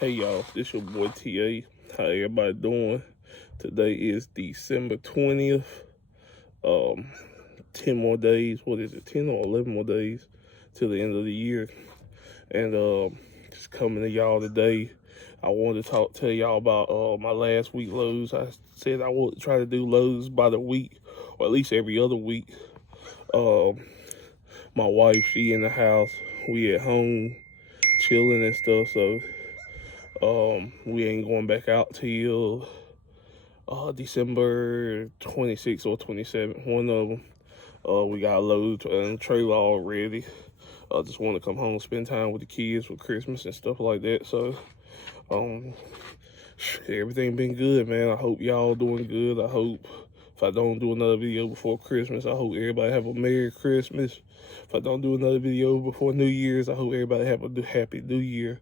Hey y'all, this your boy TA. How everybody doing? Today is December 20th. Um, 10 more days. What is it? 10 or 11 more days till the end of the year. And just coming to y'all today. I wanted to tell y'all about my last week loads. I said I would try to do loads by the week, or at least every other week. Um, my wife, she in the house. We at home chilling and stuff. So we ain't going back out till December 26th or 27th, one of them. We got a load and a trailer already. Just want to come home, spend time with the kids for Christmas and stuff like that. So, um, everything been good, man. I hope y'all doing good. I hope if I don't do another video before Christmas, I hope everybody have a Merry Christmas. If I don't do another video before New Year's, I hope everybody have a Happy New Year.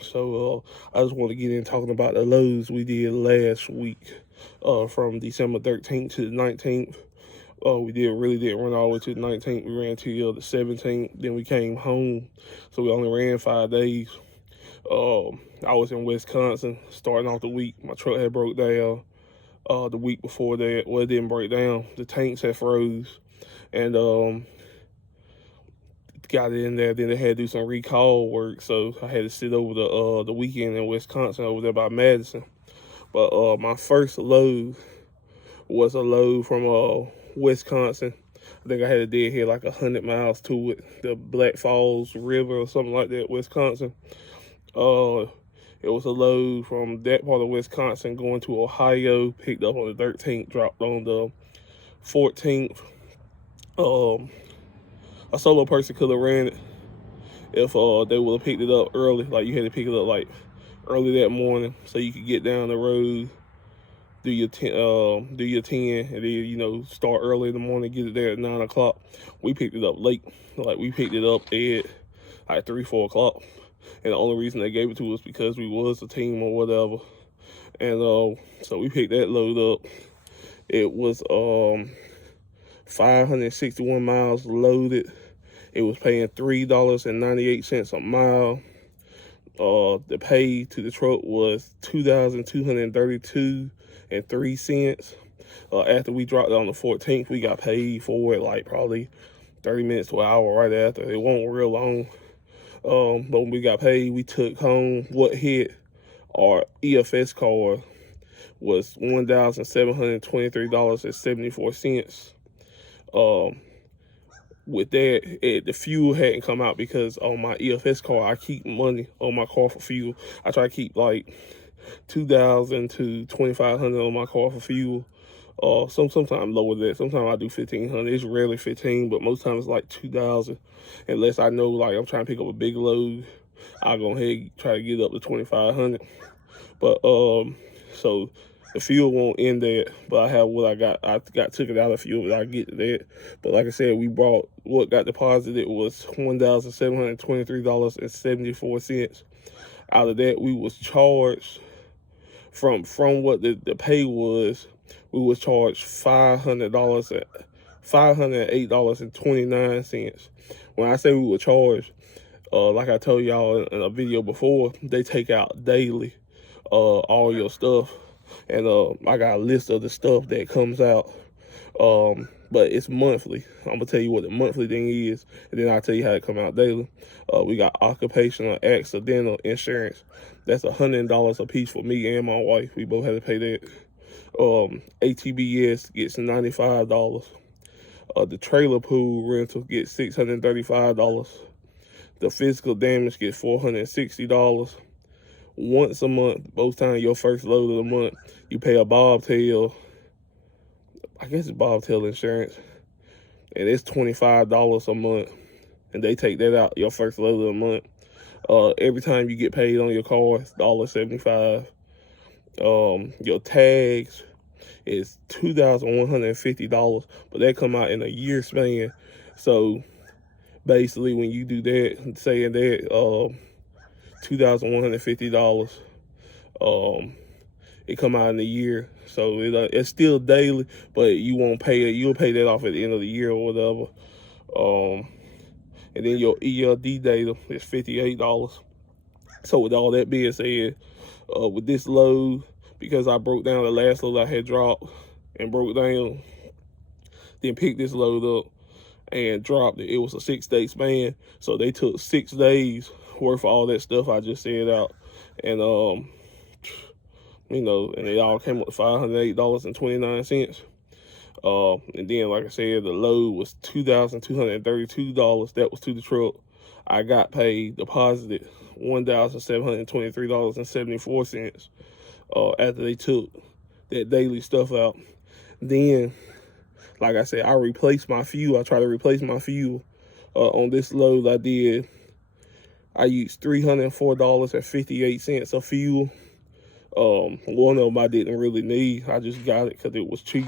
So I just want to get in talking about the loads we did last week, from December 13th to the 19th. We really did run all the way to the 19th. We ran till the 17th. Then we came home, so we only ran 5 days. I was in Wisconsin starting off the week. My truck had broke down. The week before that, well, it didn't break down. The tanks had froze, and got it in there. Then they had to do some recall work, so I had to sit over the weekend in Wisconsin over there by Madison. But my first load was a load from Wisconsin. I think I had to dig here like 100 miles to it, the Black Falls River or something like that, Wisconsin. It was a load from that part of Wisconsin going to Ohio, picked up on the 13th, dropped on the 14th. A solo person could have ran it if they would have picked it up early. Like, you had to pick it up like early that morning so you could get down the road, do your 10, and then start early in the morning, get it there at 9 o'clock. We picked it up late. Like, we picked it up at like 3-4 o'clock, and the only reason they gave it to us because we was a team or whatever. And so we picked that load up. It was 561 miles loaded. It was paying $3.98 a mile. The pay to the truck was $2,232.03. After we dropped it on the 14th, we got paid for it like probably 30 minutes to an hour right after. It wasn't real long. But when we got paid, we took home what hit our EFS card was $1,723.74. With that, the fuel hadn't come out because on my EFS card, I keep money on my car for fuel. I try to keep like $2,000 to $2,500 on my car for fuel. Sometimes lower than that. Sometimes I do $1,500. It's rarely 15, but most times it's like 2,000. Unless I know like I'm trying to pick up a big load, I'll go ahead and try to get up to 2,500. But so the fuel won't end that, but I have what I got. Took it out of fuel, but I'll get to that. But like I said, we brought what got deposited was $1,723.74. Out of that, we was charged from what the pay was. We was charged $508.29. When I say we were charged, like I told y'all in a video before, they take out daily all your stuff. And I got a list of the stuff that comes out. But it's monthly. I'm going to tell you what the monthly thing is, and then I'll tell you how it come out daily. We got occupational accidental insurance. That's $100 a piece for me and my wife. We both had to pay that. ATBS gets $95. The trailer pool rental gets $635. The physical damage gets $460. Once a month, both times your first load of the month, you pay a bobtail. I guess it's bobtail insurance, and it's $25 a month, and they take that out your first load of the month. Every time you get paid on your car, it's $1.75. Your tags is $2,150, but that come out in a year span. So basically, when you do that, saying that $2,150, it come out in a year, so it's still daily, but you won't pay it. You'll pay that off at the end of the year or whatever. And then your ELD data is $58. So with all that being said, with this load, because I broke down the last load I had dropped and broke down, then picked this load up and dropped it. It was a 6-day span, so they took 6 days worth of all that stuff I just said out, and and it all came up to $508.29. And then, like I said, the load was $2,232. That was to the truck. I got paid, deposited $1,723.74 after they took that daily stuff out. Then, like I said, I replaced my fuel. I tried to replace my fuel on this load. I used $304.58 of fuel. One of them I didn't really need. I just got it because it was cheap.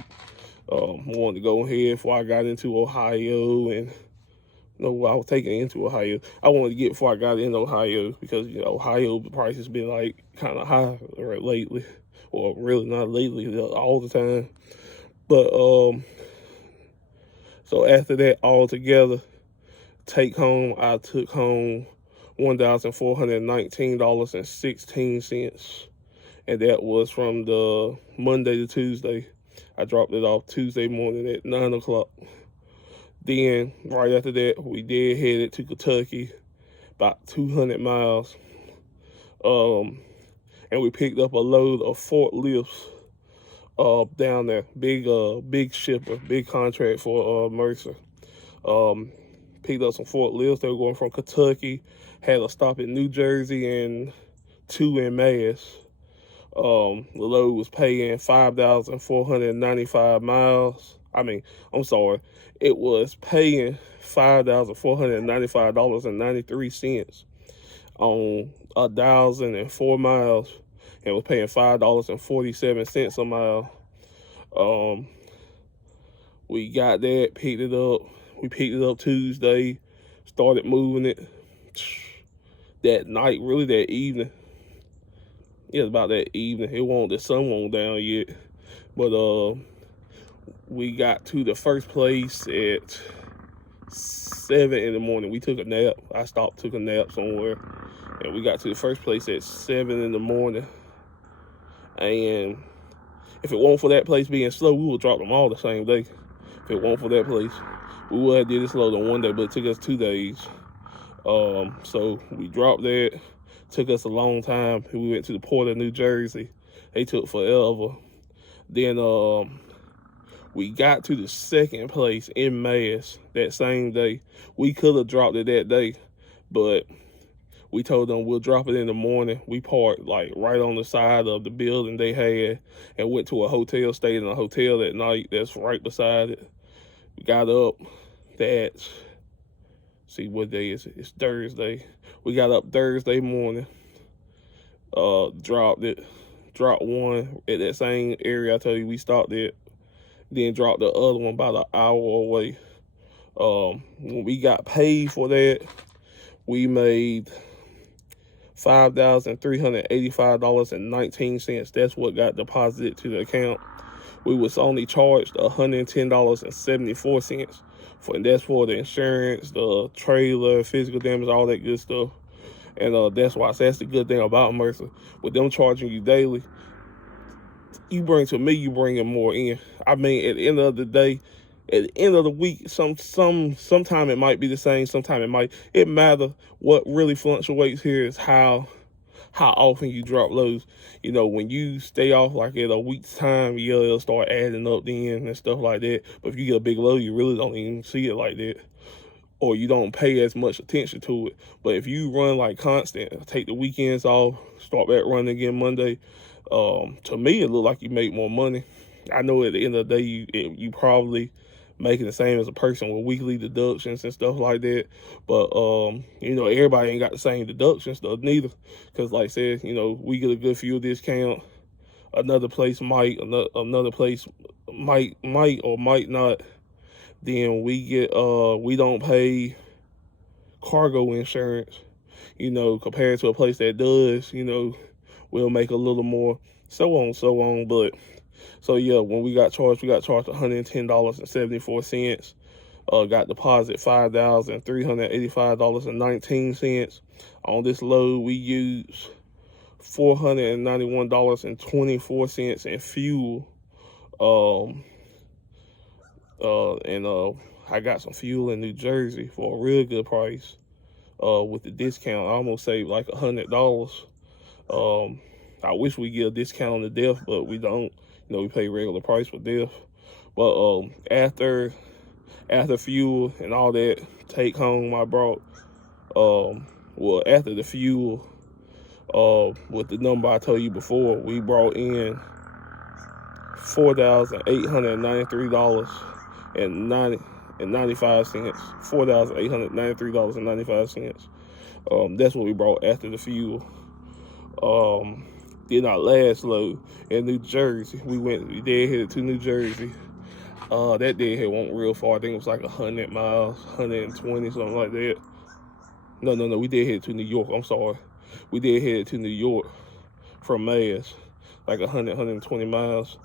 Wanted to go ahead before I got into Ohio, and I was taking it into Ohio. I wanted to get before I got in Ohio because Ohio price has been like kind of high lately, or really not lately, all the time. But so after that, all together, I took home $1,419.16, and that was from the Monday to Tuesday. I dropped it off Tuesday morning at 9 o'clock. Then, right after that, we did headed to Kentucky, about 200 miles. And we picked up a load of forklifts down there. Big shipper, big contract for Mercer. Picked up some forklifts. They were going from Kentucky, had a stop in New Jersey and 2 in Mass. The load was paying 5,495 miles. It was paying $5,495.93 on 1,004 miles, and was paying $5.47 a mile. We got that, picked it up. We picked it up Tuesday, started moving it that night, really that evening. Yeah, about that evening. The sun won't down yet. But we got to the first place at 7 in the morning. We took a nap. I took a nap somewhere. And we got to the first place at 7 in the morning. And if it weren't for that place being slow, we would drop them all the same day. If it weren't for that place, we would have did this load in 1 day, but it took us 2 days. So we dropped that. Took us a long time. We went to the port of New Jersey. They took forever. Then we got to the second place in Mass that same day. We could have dropped it that day, but we told them we'll drop it in the morning. We parked like right on the side of the building they had and went to a hotel, stayed in a hotel that night that's right beside it. We got up what day is it? It's Thursday. We got up Thursday morning, dropped one at that same area I told you we stopped at, then dropped the other one about an hour away. When we got paid for that, we made $5,385.19. That's what got deposited to the account. We was only charged $110.74 and that's for the insurance, the trailer, physical damage, all that good stuff. And that's the good thing about Mercer. With them charging you daily, you bringing more in. At the end of the day, at the end of the week, sometime it might be the same, sometime it might. It matter. What really fluctuates here is how often you drop loads. When you stay off like at a week's time, it'll start adding up then and stuff like that. But if you get a big load, you really don't even see it like that, or you don't pay as much attention to it. But if you run like constant, take the weekends off, start back running again Monday, to me, it look like you make more money. I know at the end of the day, you probably making the same as a person with weekly deductions and stuff like that. But, everybody ain't got the same deduction stuff neither. Because like I said, we get a good fuel discount. Another place might or might not. Then we don't pay cargo insurance, compared to a place that does, we'll make a little more, so on. But so yeah, when we got charged $110.74. Got deposit $5,385.19. On this load, we used $491.24 in fuel. And I got some fuel in New Jersey for a real good price. With the discount, I almost saved like $100. I wish we get a discount on the DEF, but we don't. You know, we pay regular price for DEF. But after fuel and all that take home, I brought well, after the fuel, with the number I told you before, we brought in $4,893.95. $4,893.95. That's what we brought after the fuel. Then our last load in New Jersey, we deadheaded to New Jersey. That deadhead went real far. I think it was like 100 miles, 120, something like that. No, we deadheaded to New York. I'm sorry. We deadheaded to New York from Mercer, like 120 miles.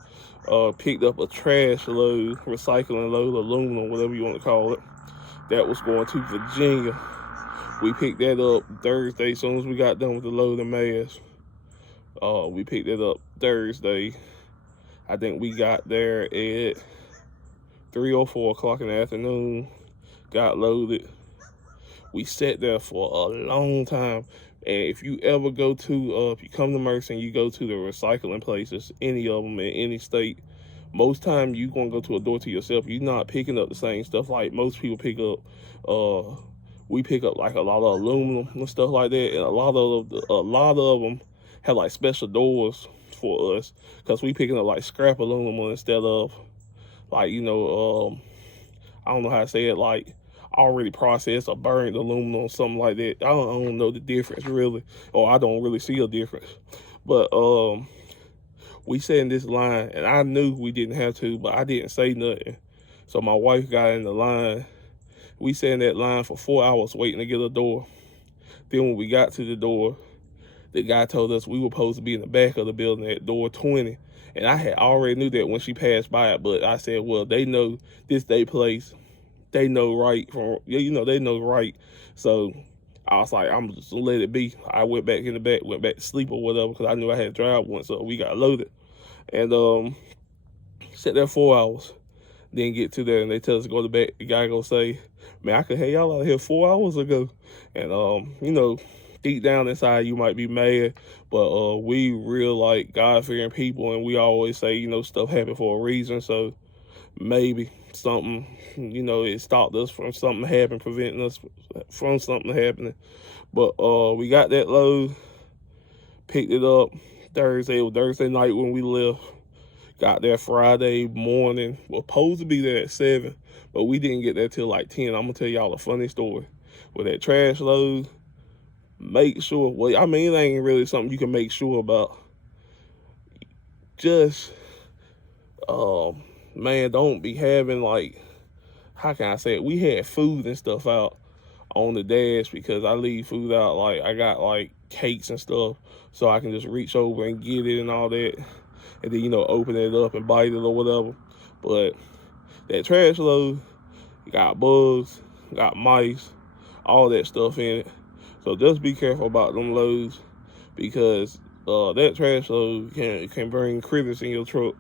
Picked up a trash load, recycling load, aluminum, whatever you want to call it. That was going to Virginia. We picked that up Thursday. As soon as we got done with the load in Mercer, we picked it up Thursday. I think we got there at 3 or 4 o'clock in the afternoon. Got loaded. We sat there for a long time. And if you ever go to, if you come to Mercer and you go to the recycling places, any of them in any state, most time you gonna go to a door to yourself. You're not picking up the same stuff like most people pick up. We pick up like a lot of aluminum and stuff like that, and a lot of them have like special doors for us because we picking up like scrap aluminum instead of like, you know, I don't know how to say it, like already processed or burned aluminum or something like that. I don't know the difference really, or I don't really see a difference. But we sat in this line, and I knew we didn't have to, but I didn't say nothing. So my wife got in the line. We sat in that line for 4 hours waiting to get a door. Then when we got to the door, the guy told us we were supposed to be in the back of the building at door 20. And I had already knew that when she passed by it, but I said, well, they know this day place. They know right from, you know, they know right. So I was like, I'm just gonna let it be. I went back in the back, went back to sleep or whatever, because I knew I had to drive once, so we got loaded. And sat there 4 hours. Then get to there, and they tell us to go to the back. The guy gonna say, man, I could have y'all out here 4 hours ago. And you know, deep down inside you might be mad, but we real like God-fearing people, and we always say, you know, stuff happened for a reason. So maybe something, you know, it stopped us from something happening, preventing us from something happening. But we got that load, picked it up Thursday. It was Thursday night when we left. Got there Friday morning. We're supposed to be there at 7, but we didn't get there till like 10. I'm gonna tell y'all a funny story. With that trash load, make sure, well, I mean, it ain't really something you can make sure about. Just, man, don't be having like, how can I say it? We had food and stuff out on the dash because I leave food out. Like, I got like cakes and stuff, so I can just reach over and get it and all that. And then, you know, open it up and bite it or whatever. But that trash load got bugs, got mice, all that stuff in it. So just be careful about them loads, because that trash load can bring critters in your truck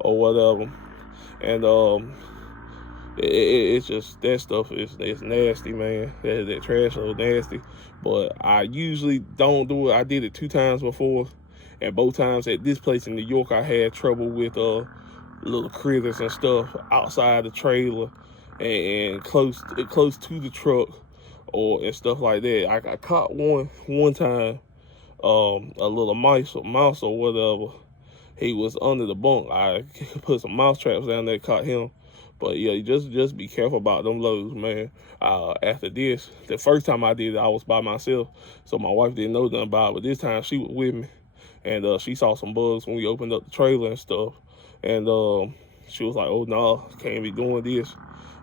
or whatever. And it's just, that stuff is nasty, man. That trash load nasty. But I usually don't do it. I did it 2 times before. And both times at this place in New York, I had trouble with little critters and stuff outside the trailer and close to the truck and stuff like that. I caught one time, a little mouse or whatever. He was under the bunk. I put some mouse traps down there, caught him. But yeah, just be careful about them loads, man. After this, the first time I did it, I was by myself, so my wife didn't know nothing about it. But this time she was with me. And she saw some bugs when we opened up the trailer and stuff. And she was like, oh, no, can't be doing this.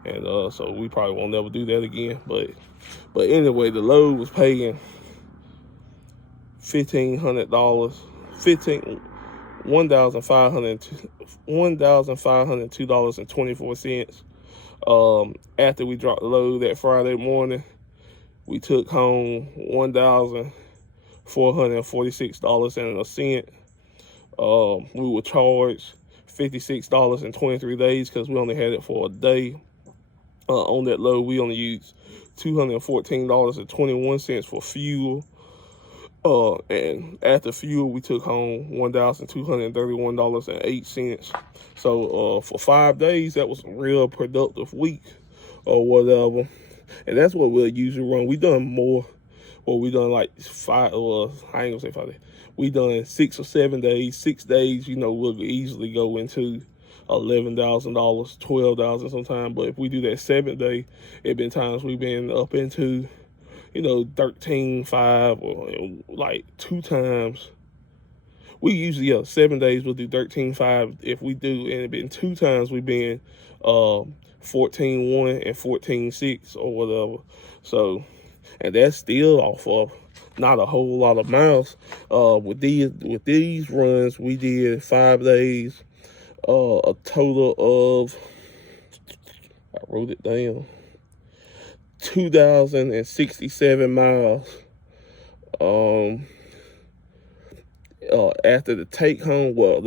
And so we probably won't never do that again. But anyway, the load was paying $1,502.24. $1,502.24. After we dropped the load that Friday morning, we took home $1,446.01. We were charged $56.23 because we only had it for a day. On that load, we only used $214.21 for fuel. And after fuel, we took home $1,231.08. So for 5 days, that was a real productive week or whatever. And that's what we'll usually run. We done more. Well, we done like five, well, I ain't gonna say 5 days. We done 6 or 7 days. 6 days, we'll easily go into $11,000, $12,000 sometimes. But if we do that 7th day, it been times we've been up into 13.5, or like 2 times. We usually 7 days we'll do 13.5. If we do, and it been 2 times we've been 14.1 and 14.6 or whatever. So, and that's still off of not a whole lot of miles. With these runs, we did 5 days, a total of, I wrote it down, 2,067 miles. After the take home, well,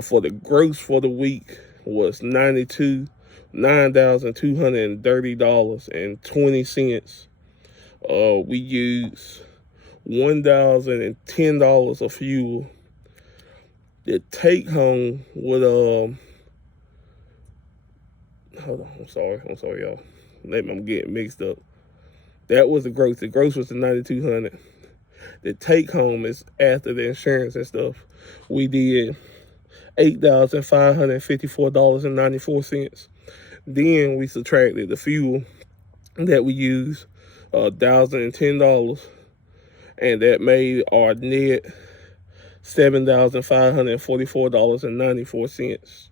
for the gross for the week was $9,230.20. We used $1,010 of fuel. The take home would hold on, I'm sorry, y'all. Maybe I'm getting mixed up. That was the gross. The gross was the 9,200. The take home is after the insurance and stuff. We did $8,554.94. Then we subtracted the fuel that we used, $1,010, and that made our net $7,544.94.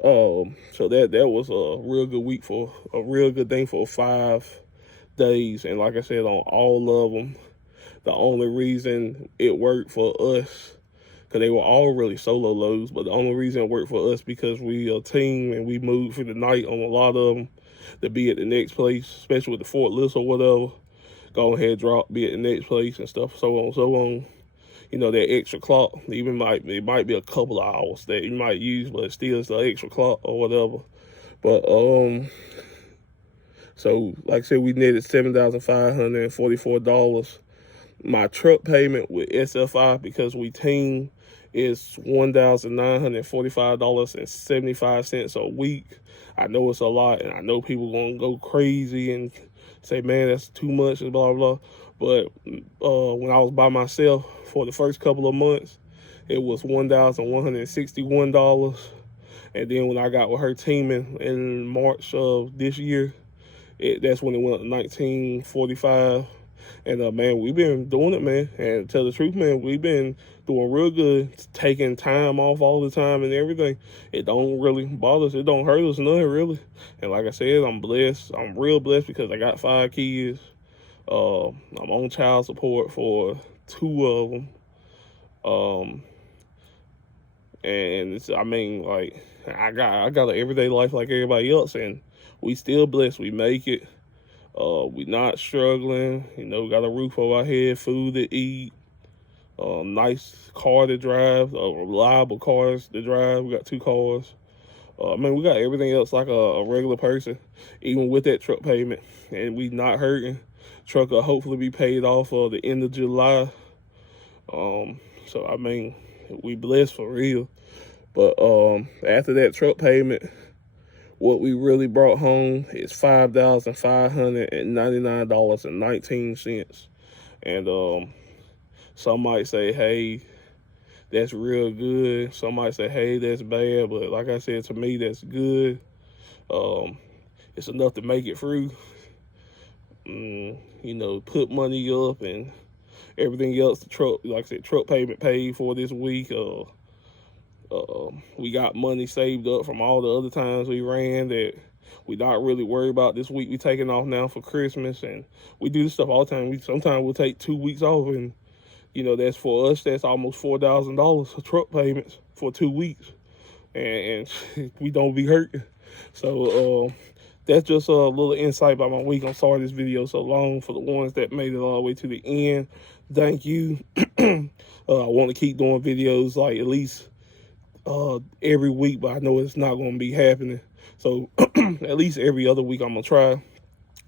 So that was a real good week, for a real good thing for 5 days. And like I said, on all of them, the only reason it worked for us, because they were all really solo loads, but the only reason it worked for us because we a team and we moved for the night on a lot of them to be at the next place, especially with the forklifts or whatever. Go ahead, drop, be at the next place and stuff, so on, so on. That extra clock, it might be a couple of hours that you might use, but still it's the extra clock or whatever. But so like I said, we netted $7,544. My truck payment with SFI, because we team, is $1,945.75 a week. I know it's a lot, and I know people gonna go crazy and say, man, that's too much and blah, blah. But when I was by myself for the first couple of months, it was $1,161. And then when I got with her teaming in March of this year, that's when it went up to $1,945. And man, we've been doing it, man. And to tell the truth, man, we've been doing real good, taking time off all the time and everything. It don't really bother us. It don't hurt us none, really. And like I said, I'm blessed. I'm real blessed because I got 5 kids. I'm on child support for 2 of them. And I got an everyday life like everybody else, and we still blessed. We make it. We not struggling. Got a roof over our head, food to eat, nice car to drive, reliable cars to drive. We got 2 cars. We got everything else like a regular person, even with that truck payment, and we not hurting. Truck will hopefully be paid off the end of July. So we blessed for real. But after that truck payment, what we really brought home is $5,599.19. And some might say, hey, that's real good. Some might say, hey, that's bad. But like I said, to me, that's good. It's enough to make it through. Put money up and everything else. The truck, like I said, truck payment paid for this week. We got money saved up from all the other times we ran that we not really worried about. This week we taking off now for Christmas, and we do this stuff all the time. Sometimes we'll take 2 weeks off, and that's for us. That's almost $4,000 of truck payments for 2 weeks, and we don't be hurting. So that's just a little insight about my week. I'm sorry this video so long. For the ones that made it all the way to the end, thank you. I want to keep doing videos like at least every week, but I know it's not going to be happening. So at least every other week I'm going to try.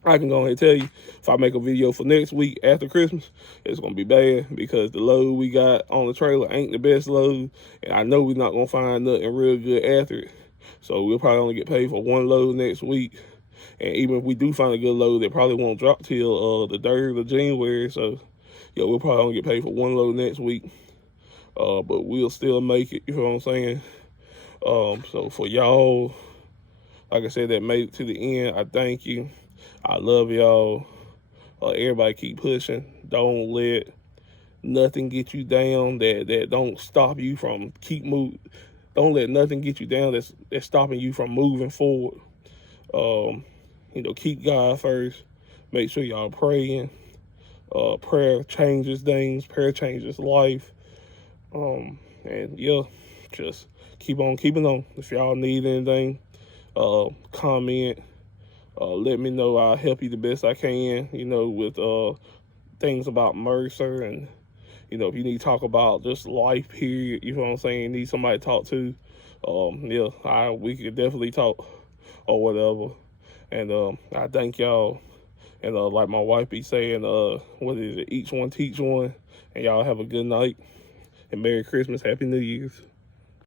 I can go ahead and tell you, if I make a video for next week after Christmas, it's going to be bad because the load we got on the trailer ain't the best load. And I know we're not going to find nothing real good after it. So we'll probably only get paid for one load next week. And even if we do find a good load, it probably won't drop till the 3rd of January. So, yeah, we'll probably only get paid for one load next week. But we'll still make it, you know what I'm saying? So for y'all, like I said, that made it to the end, I thank you. I love y'all. Everybody keep pushing. Don't let nothing get you down that don't stop you from keep move. Don't let nothing get you down that's stopping you from moving forward. You know, keep God first. Make sure y'all praying. Prayer changes things. Prayer changes life. And yeah, just keep on keeping on. If y'all need anything, comment. Let me know. I'll help you the best I can, you know, with things about Mercer. And, you know, if you need to talk about just life period, you know what I'm saying, need somebody to talk to, yeah, we could definitely talk or whatever. And I thank y'all. And like my wife be saying, what is it, each one teach one. And y'all have a good night. And Merry Christmas, Happy New Year's.